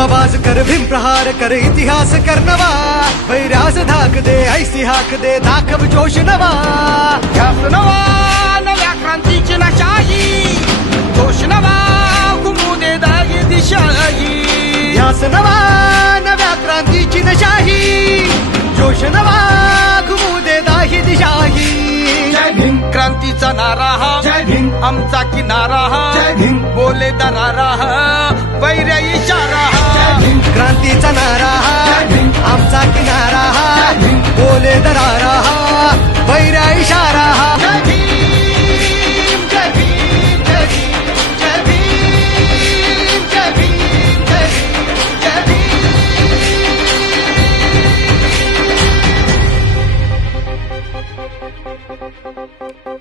आवाज कर भीम प्रहार कर इतिहास कर नवा वैरास धाक दे ऐसी हाक दे दाखव जोश नवा ध्यास नवा नव्या क्रांतीची नशाही जोश नवा घुमू दे दागी दिशाही ध्यास नवा नव्या क्रांतीची नशाही जोश नवा घुमू दे दाही दिशाही जय भीम क्रांतीचा नारा हा जय भीम आमचा किनारा हा जय भीम बोले दरारा हा वैर्या इशारा हा क्रांतीचा नारा हा आमचा किनारा हा बोले दरारा हा वैरा इशारा हा जय भीम जय भीम जय भीम जय भीम जय भीम जय भीम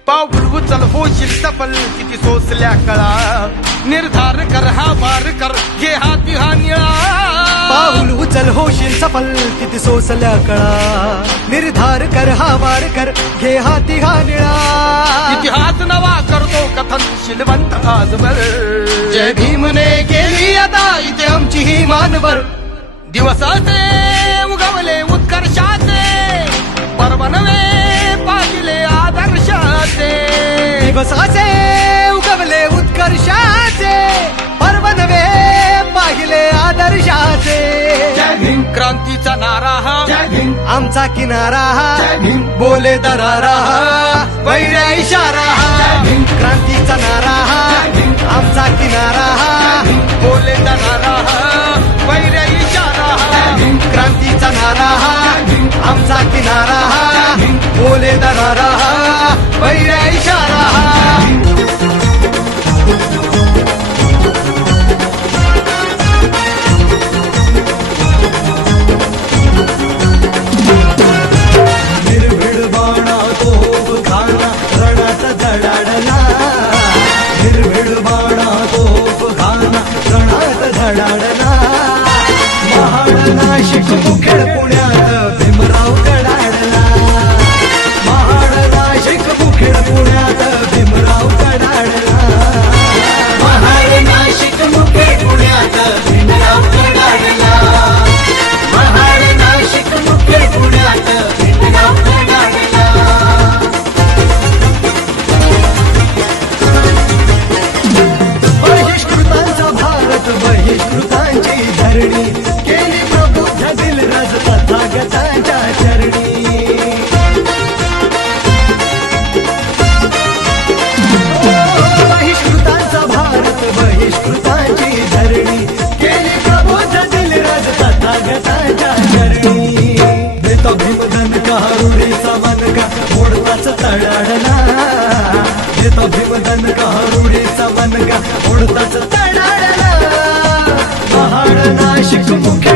पाऊल उचल होशील सफल किती सोसल्या कळा निर्धार कर हा वार कर घे हाती हा निळा पाऊल उचल होशील सफल किती सोसल्या कळा निर्धार कर हा वार कर घे हाती हा निळा इतिहास नवा करतो कथन शिलवंत आजवर जय भीमने केली आता इथे आमची ही मानवर दिवसाचे उगवले उत्कर्षाचे पर्व नवे पाहिले आदर्शाचे दिवसाचे उगवले उत्कर्षाचे पर्व नवे पाहिले आदर्शाचे जय भीम क्रांतीचा नारा हा जय भीम आमचा किनारा हा जय भीम बोले दरारा हा वैरा इशारा हा जय भीम क्रांतीचा नारा हा जय भीम आमचा किनारा हा बोले दरारा हा वैर्या इशारा हा जय भीम क्रांतीचा नारा हा जय भीम आमचा किनारा हा बोले दरारा हा वैरा इशारा हा नाशिक मुखेड पुण्यात भीमराव कडाडला महाड नाशिक मुखेड पुण्यात भीमराव कडाडला महाड नाशिक मुखेड पुण्यात भीमराव कडाडला महाड नाशिक मुखेड पुण्यात भीमराव कडाडला बहिष्कृतांचा भारत बहिष्कृतांची धरणी केली प्रबुद्ध दिलराज तथागतांच्या चरणी बहिष्कृतांचा भारत बहिष्कृतांची धरणी केली प्रबुद्ध दिलराज तथागतांच्या चरणी देतो भीमधन का रूढीचा मनका मोडताच तडाडला देतो भीमधन का रूढीचा मनका मोडताच तडाडला महाड नाशिक मुख्य